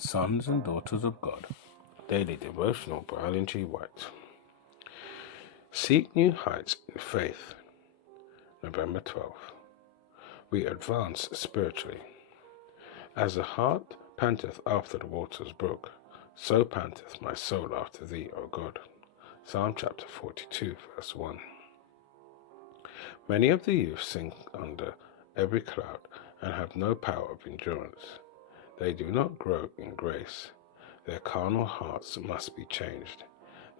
Sons and Daughters of God, Daily Devotional by Ellen G. White. Seek new heights in faith. November 12th. We advance spiritually. As the hart panteth after the water's brook, so panteth my soul after thee, O God. Psalm chapter 42, verse 1. Many of the youth sink under every cloud and have no power of endurance. They do not grow in grace. Their carnal hearts must be changed.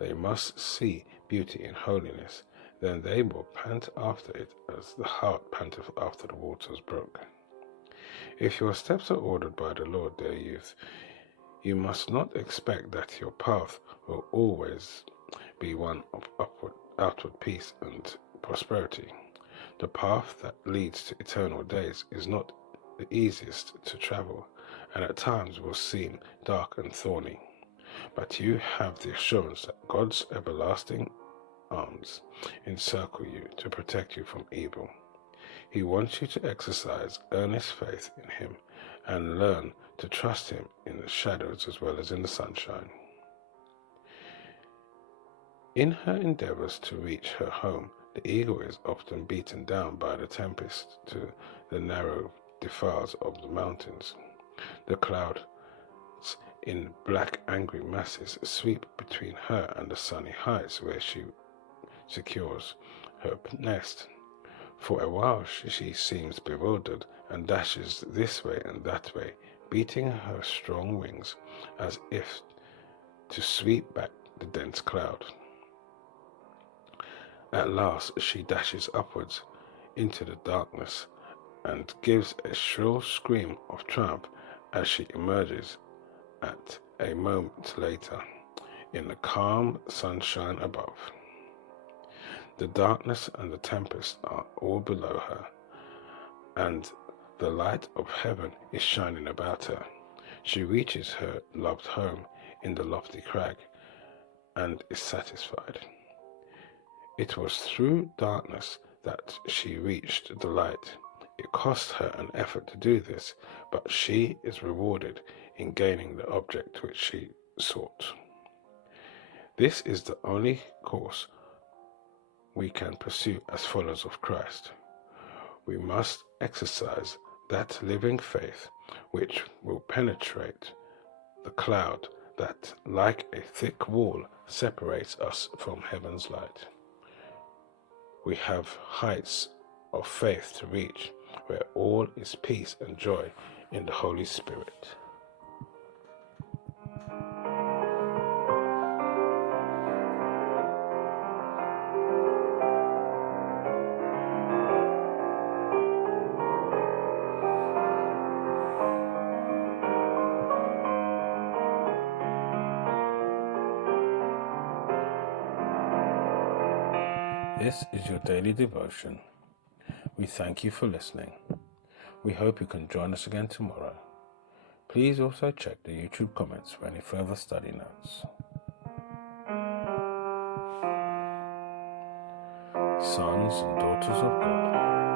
They must see beauty in holiness. Then they will pant after it as the hart panteth after the water's brook. If your steps are ordered by the Lord, dear youth, you must not expect that your path will always be one of outward peace and prosperity. The path that leads to eternal days is not the easiest to travel, and at times will seem dark and thorny. But you have the assurance that God's everlasting arms encircle you to protect you from evil. He wants you to exercise earnest faith in Him and learn to trust Him in the shadows as well as in the sunshine. In her endeavors to reach her home, the eagle is often beaten down by the tempest to the narrow defiles of the mountains. The clouds in black angry masses sweep between her and the sunny heights where she secures her nest. For a while she seems bewildered and dashes this way and that way, beating her strong wings as if to sweep back the dense cloud. At last she dashes upwards into the darkness and gives a shrill scream of triumph as she emerges at a moment later in the calm sunshine above. The darkness and the tempest are all below her, and the light of heaven is shining about her. She reaches her loved home in the lofty crag and is satisfied. It was through darkness that she reached the light. It cost her an effort to do this, but she is rewarded in gaining the object which she sought. This is the only course we can pursue as followers of Christ. We must exercise that living faith which will penetrate the cloud that, like a thick wall, separates us from heaven's light. We have heights of faith to reach, where all is peace and joy in the Holy Spirit. This is your daily devotion. We thank you for listening. We hope you can join us again tomorrow. Please also check the YouTube comments for any further study notes. Sons and Daughters of God.